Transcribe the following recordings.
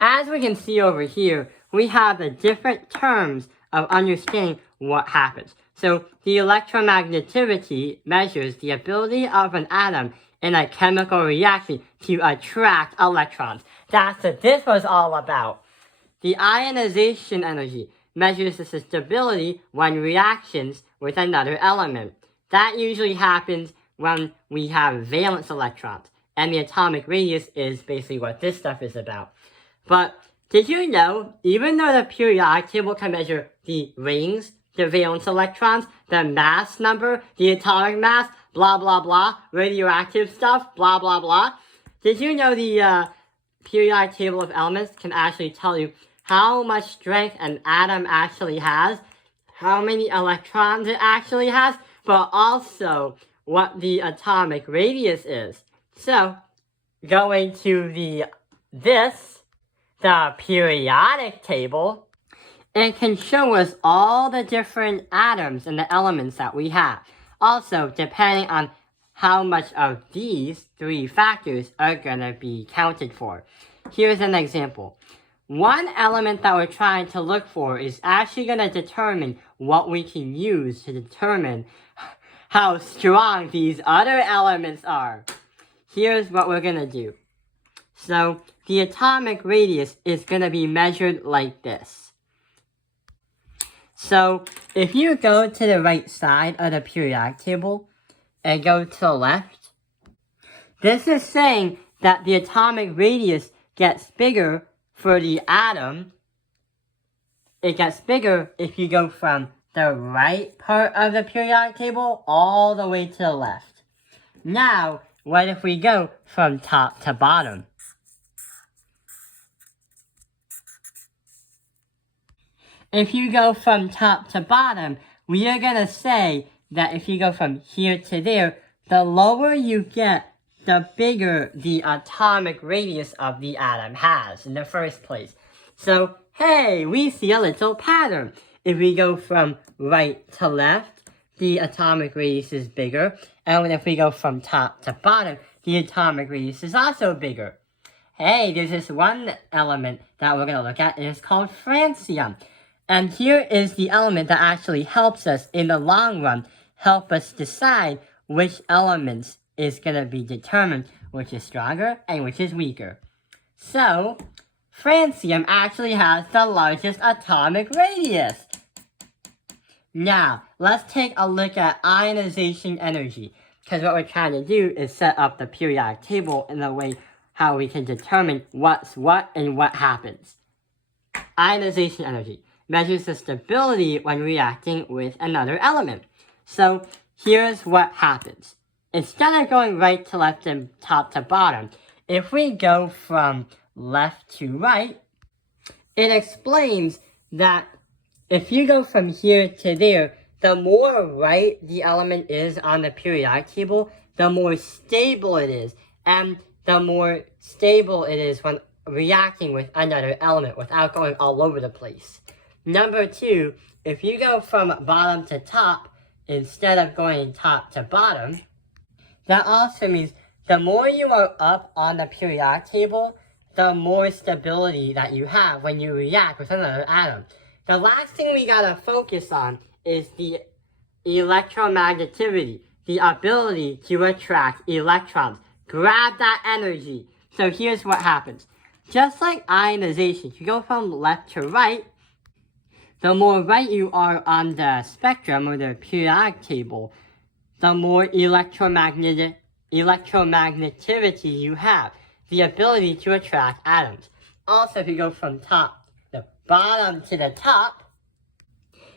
as we can see over here, we have the different terms of understanding what happens. So the electromagnativity measures the ability of an atom in a chemical reaction to attract electrons. That's what this was all about. The ionization energy measures the stability when reactions with another element. That usually happens when we have valence electrons, and the atomic radius is basically what this stuff is about. But did you know, even though the periodic table can measure the rings, the valence electrons, the mass number, the atomic mass, blah blah blah, radioactive stuff, blah blah blah, did you know the periodic table of elements can actually tell you how much strength an atom actually has, how many electrons it actually has, but also what the atomic radius is. So, going to the periodic table, it can show us all the different atoms and the elements that we have. Also, depending on how much of these three factors are going to be counted for. Here's an example. One element that we're trying to look for is actually going to determine what we can use to determine how strong these other elements are. Here's what we're going to do. So, the atomic radius is going to be measured like this. So, if you go to the right side of the periodic table and go to the left, this is saying that the atomic radius gets bigger for the atom. It gets bigger if you go from the right part of the periodic table all the way to the left. Now, what if we go from top to bottom? If you go from top to bottom, we are going to say that if you go from here to there, the lower you get, the bigger the atomic radius of the atom has in the first place. So, hey, we see a little pattern. If we go from right to left, the atomic radius is bigger. And if we go from top to bottom, the atomic radius is also bigger. Hey, there's this one element that we're going to look at, and it's called francium. And here is the element that actually helps us in the long run, help us decide which elements is going to be determined which is stronger and which is weaker. So, francium actually has the largest atomic radius. Now, let's take a look at ionization energy, because what we're trying to do is set up the periodic table in a way how we can determine what's what and what happens. Ionization energy measures the stability when reacting with another element. So, here's what happens. Instead of going right to left and top to bottom, if we go from left to right, it explains that if you go from here to there, the more right the element is on the periodic table, the more stable it is. And the more stable it is when reacting with another element without going all over the place. Number two, if you go from bottom to top, instead of going top to bottom, that also means the more you are up on the periodic table, the more stability that you have when you react with another atom. The last thing we gotta focus on is the electromagnativity, the ability to attract electrons. Grab that energy. So here's what happens. Just like ionization, if you go from left to right, the more right you are on the spectrum or the periodic table, the more electromagnetivity you have, the ability to attract atoms. Also, if you go from the bottom to the top,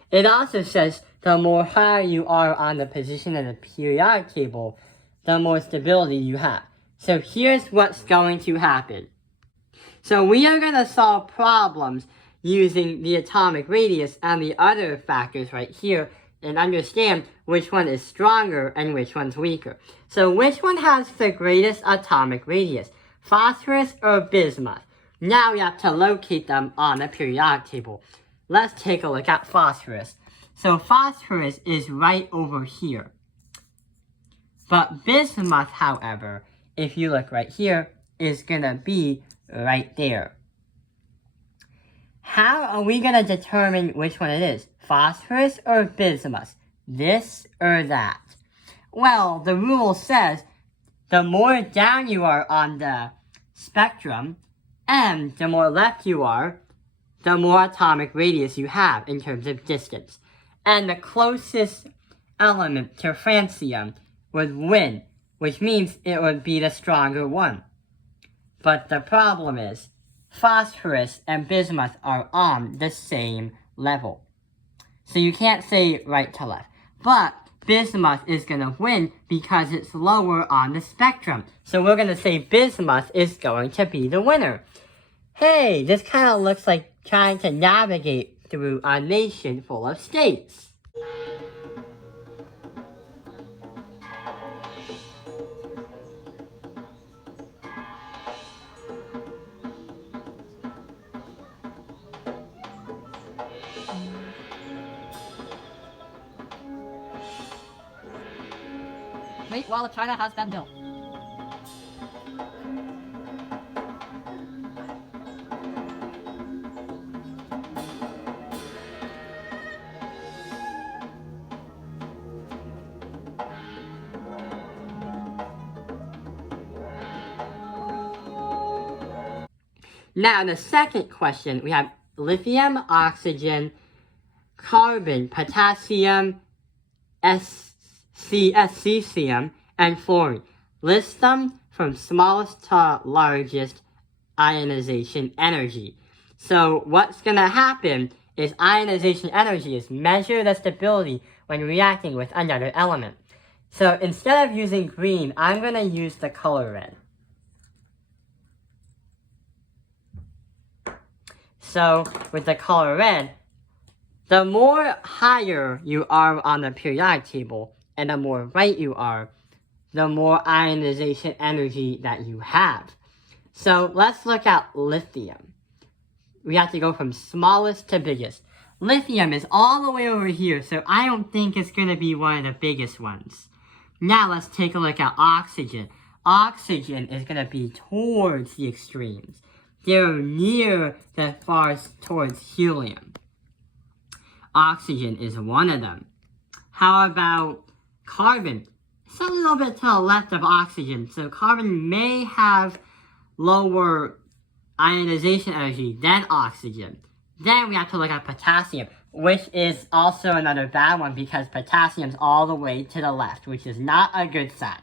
it also says the more higher you are on the position of the periodic table, the more stability you have. So here's what's going to happen. So we are going to solve problems using the atomic radius and the other factors right here and understand which one is stronger and which one's weaker. So which one has the greatest atomic radius? Phosphorus or bismuth? Now we have to locate them on the periodic table. Let's take a look at phosphorus. So phosphorus is right over here. But bismuth, however, if you look right here, is going to be right there. How are we going to determine which one it is? Phosphorus or bismuth? This or that? Well, the rule says the more down you are on the spectrum and the more left you are, the more atomic radius you have in terms of distance. And the closest element to francium would win, which means it would be the stronger one. But the problem is, phosphorus and bismuth are on the same level. So you can't say right to left. But bismuth is going to win because it's lower on the spectrum. So we're going to say bismuth is going to be the winner. Hey, this kind of looks like trying to navigate through a nation full of states. Great Wall of China has been built. Now, in the second question, we have lithium, oxygen, carbon, potassium, cesium, and fluorine. List them from smallest to largest ionization energy. So what's going to happen is ionization energy is measure the stability when reacting with another element. So instead of using green, I'm going to use the color red. So with the color red, the more higher you are on the periodic table and the more right you are, the more ionization energy that you have. So let's look at lithium. We have to go from smallest to biggest. Lithium is all the way over here, so I don't think it's going to be one of the biggest ones. Now let's take a look at oxygen. Oxygen is going to be towards the extremes. They're near the farthest towards helium. Oxygen is one of them. How about carbon? It's a little bit to the left of oxygen, so carbon may have lower ionization energy than oxygen. Then we have to look at potassium, which is also another bad one because potassium's all the way to the left, which is not a good sign.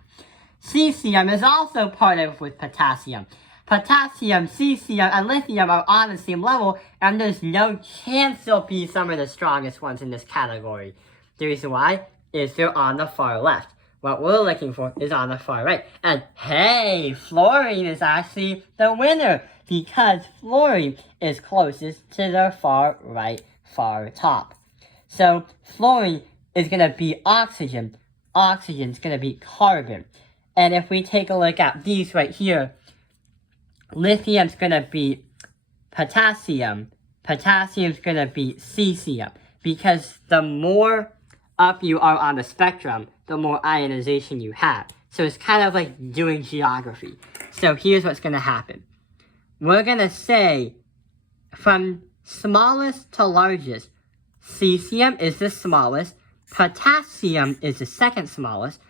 Cesium is also part of with potassium. Potassium, cesium, and lithium are on the same level, and there's no chance they'll be some of the strongest ones in this category. The reason why is they're on the far left. What we're looking for is on the far right. And hey, fluorine is actually the winner because fluorine is closest to the far right, far top. So fluorine is going to be oxygen. Oxygen is going to be carbon. And if we take a look at these right here, lithium's going to be potassium. Potassium's going to be cesium. Because the more up you are on the spectrum, the more ionization you have. So it's kind of like doing geography. So here's what's going to happen. We're going to say from smallest to largest, cesium is the smallest, potassium is the second smallest,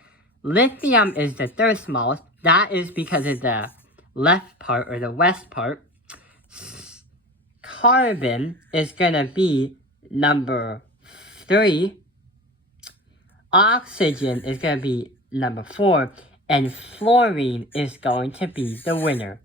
lithium is the third smallest. That is because of the left part or the west part. Carbon is going to be number 3. Oxygen is going to be number 4. And fluorine is going to be the winner.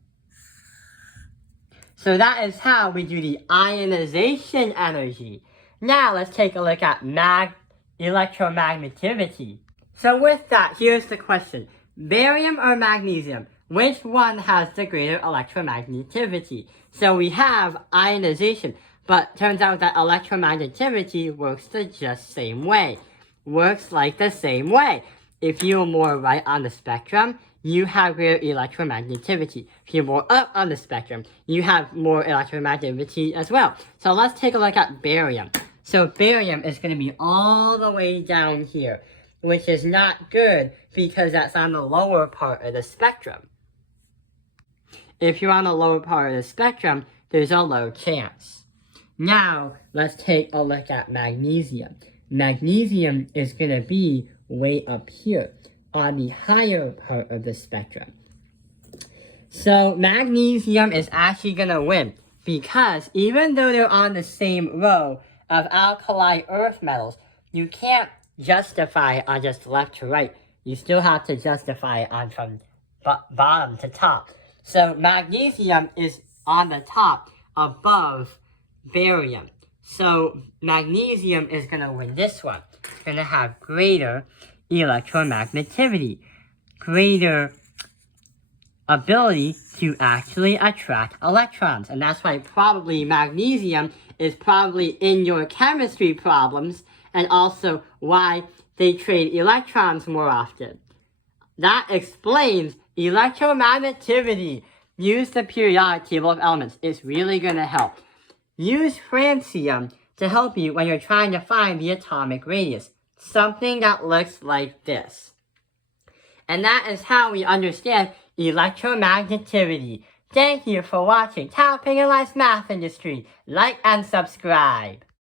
So that is how we do the ionization energy. Now let's take a look at electromagnativity. So with that, here's the question. Barium or magnesium? Which one has the greater electromagnetivity? So we have ionization, but turns out that electromagnetivity works the just same way. Works like the same way. If you're more right on the spectrum, you have greater electromagnetivity. If you're more up on the spectrum, you have more electromagnetivity as well. So let's take a look at barium. So barium is going to be all the way down here, which is not good because that's on the lower part of the spectrum. If you're on the lower part of the spectrum, there's a low chance. Now, let's take a look at magnesium. Magnesium is going to be way up here on the higher part of the spectrum. So magnesium is actually going to win because even though they're on the same row of alkali earth metals, you can't justify it on just left to right. You still have to justify it on from bottom to top. So magnesium is on the top above barium. So magnesium is going to win this one. It's going to have greater electromagnetivity, greater ability to actually attract electrons. And that's why probably magnesium is probably in your chemistry problems, and also why they trade electrons more often. That explains electromagnetivity. Use the periodic table of elements. It's really going to help. Use francium to help you when you're trying to find the atomic radius. Something that looks like this. And that is how we understand electromagnetivity. Thank you for watching Tapping in Life's Math Industry. Like and subscribe.